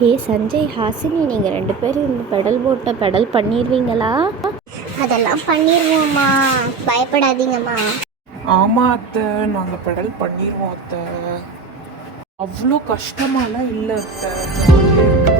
சஞ்சய், ஹாசினி, நீங்கள் 2 பேரும் இந்த பெடல் போட்டை பெடல் பண்ணிடுவீங்களா? அதெல்லாம் பண்ணிடுவோம்மா, பயப்படாதீங்கம்மா. ஆமாம் அத்தை, நாங்கள் பெடல் பண்ணிடுவோம் அத்தை. அவ்வளோ கஷ்டமாலாம் இல்லை அத்தை, ஜாலியாக இருக்குது.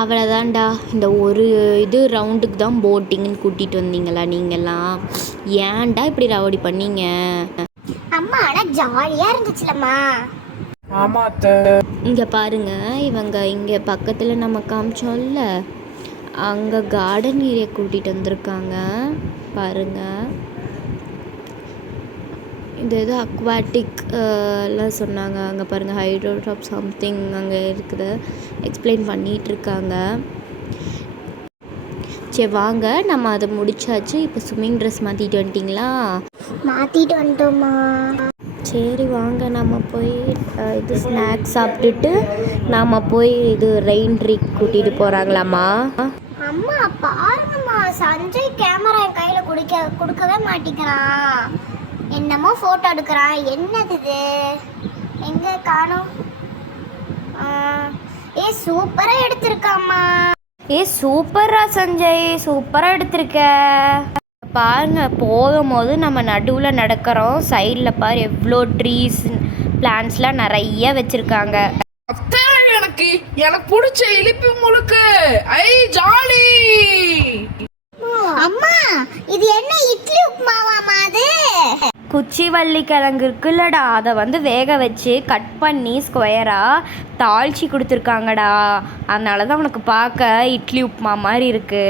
அவ்வளோதான்டா, இந்த ஒரு ரவுண்டுக்கு தான் போட்டிங்னு கூட்டிகிட்டு வந்தீங்களா நீங்கள்லாம்? ஏன்டா இப்படி ரவுடி பண்ணீங்க? அம்மா ஆனால் ஜாலியாக இருந்துச்சுலம்மா. ஆமாம் அத்தை. இங்கே பாருங்க, இவங்க இங்கே பக்கத்தில் நம்ம காமிச்சோம்ல, அங்கே கார்டன் ஏரியா கூட்டிகிட்டு வந்திருக்காங்க பாருங்கள். இது எதோ அக்வாட்டிக் எல்லாம் சொன்னாங்க. அங்கே பாருங்கள், ஹைட்ரோட்ராப் சம்திங் அங்கே இருக்குது, எக்ஸ்பிளைன் பண்ணிகிட்ருக்காங்க. சரி வாங்க, நம்ம அதை முடிச்சாச்சு. இப்போ ஸ்விம்மிங் ட்ரெஸ் மாற்றிட்டு வந்துட்டிங்களா? மாற்றிட்டு வந்துட்டோம்மா. சரி வாங்க, நம்ம போய் இது ஸ்நாக்ஸ் சாப்பிட்டுட்டு நாம் போய் இது ரெயின் ட்ரிக் கூட்டிகிட்டு போகிறாங்களாம்மா. அம்மா பாருங்கம்மா, சஞ்சய் கேமரா என் கையில் கொடுக்கவே மாட்டேங்கிறான். என்னமோ ஃபோட்டோ எடுக்கிறான். என்னது இது? எங்கே காணோம்? சூப்பராக எடுத்திருக்காம்மா. சூப்பரா சஞ்சய், சூப்பராக எடுத்திருக்க. பாருங்க, போகும்போது நம்ம நடுவில் நடக்கிறோம். சைடில் பாரு எவ்வளோ ட்ரீஸ் பிளான்ட்ஸ்லாம் நிறைய வச்சுருக்காங்க. எனக்கு பிடிச்ச இனிப்பு முழுக்கு. ஐ ஜாலி. அம்மா, இது என்ன இட்லி உப்புமாவாமா? அது குச்சிவள்ளி கிழங்கு இருக்குல்லடா, அதை வந்து வேக வச்சு கட் பண்ணி ஸ்கொயராக தாளிச்சி கொடுத்துருக்காங்கடா. அதனால தான் உனக்கு பார்க்க இட்லி உப்புமா மாதிரி இருக்கு.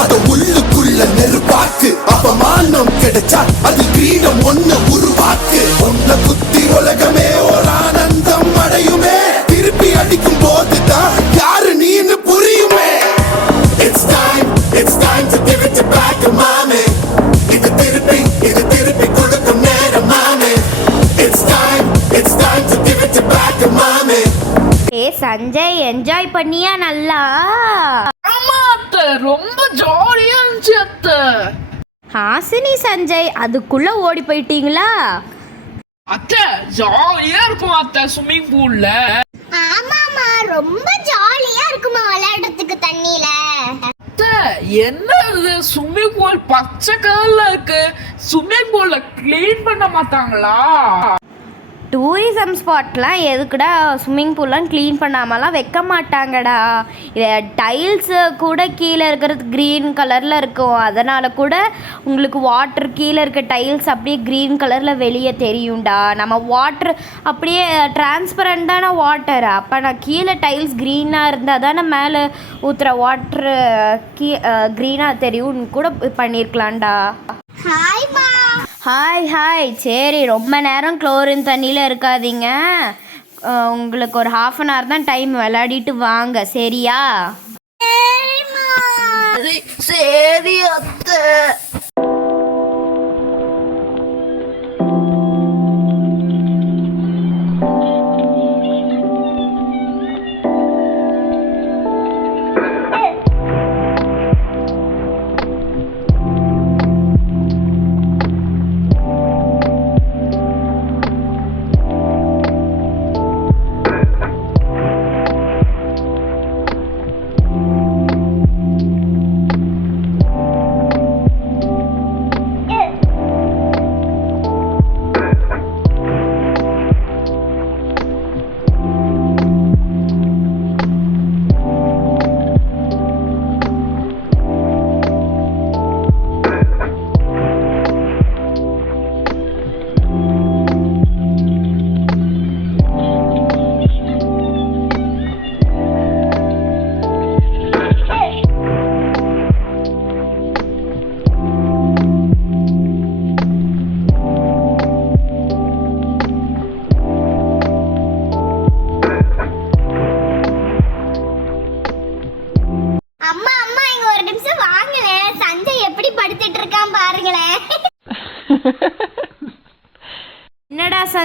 அத உள்ளுக்குள்ள நெருப்பாக்கு, அப்பமானம் கிடைச்சா அது கிரீடம் ஒண்ணு உருவாக்கு. உன்னை குத்தி உலகமே ஒரு ஆனந்தம் அடையுமே, திருப்பி அடிக்கும் போதுதான் யாரு நீன்னு புரியுமே. It's time to give it back, mommy. இது திருப்பி கொடுக்கும் நேரம், mommy. It's time to give it back, mommy. Sanjay, enjoy பண்ணியா நல்லா? ரொம்ப ஜாலியா இருந்துச்சு அத்தை. ஹாசினி, சஞ்சய் அதுக்குள்ள ஓடி போயிட்டீங்களா? அத்தை ஜாலியா இருக்கும் அத்தை ஸ்விம்மிங் பூல்ல. ஆமாமா, ரொம்ப ஜாலியா இருக்குமா விளையாடுறதுக்கு தண்ணியில. அத்தை என்ன இது, ஸ்விம்மிங் பூல் பச்சை கலர்ல இருக்கு. ஸ்விம்மிங் பூல்ல க்ளீன் பண்ண மாட்டாங்களா? டூரிசம் ஸ்பாட்லாம் எதுக்குடா ஸ்விம்மிங் பூல்லாம் க்ளீன் பண்ணாமலாம் வைக்க மாட்டாங்கடா. டைல்ஸு கூட கீழே இருக்கிறது க்ரீன் கலரில் இருக்கும். அதனால் கூட உங்களுக்கு வாட்டர் கீழே இருக்க டைல்ஸ் அப்படியே க்ரீன் கலரில் வெளியே தெரியும்டா. நம்ம வாட்ரு அப்படியே டிரான்ஸ்பரண்டான வாட்டர். அப்போ நான் கீழே டைல்ஸ் க்ரீனாக இருந்தால் தானே மேலே ஊற்றுற வாட்ரு க்ரீனாக தெரியும்னு கூட பண்ணியிருக்கலாம்டா. ஹாய். சரி, ரொம்ப நேரம் குளோரின் தண்ணியில் இருக்காதீங்க. உங்களுக்கு ஒரு 1/2 hour தான் டைம், விளையாடிட்டு வாங்க சரியா? சரி அத்தை.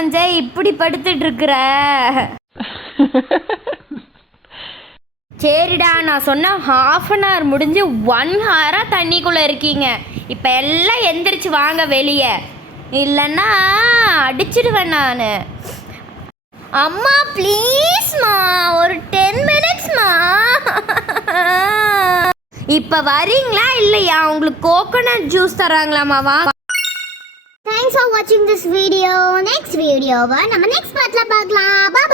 சஞ்சய் இப்படி படுத்துட்டு இருக்கிற? சரிடா, நான் சொன்ன ½ முடிஞ்சு 1 hour தண்ணிக்குள்ளே இருக்கீங்க. இப்போ எல்லாம் எந்திரிச்சு வாங்க வெளியே, இல்லைன்னா அடிச்சிடுவேன் நான். அம்மா ப்ளீஸ்மா, ஒரு 10 minutesமா. இப்போ வரீங்களா இல்லையா? உங்களுக்கு கோகோனட் ஜூஸ் தராங்களாமாவா? தேங்க்ஸ் ஃபார் வாட்சிங் திஸ் வீடியோ. நெக்ஸ்ட் வீடியோவை நம்ம நெக்ஸ்ட் பார்ட்ல பார்க்கலாம். பாய்.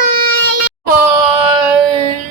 Bye.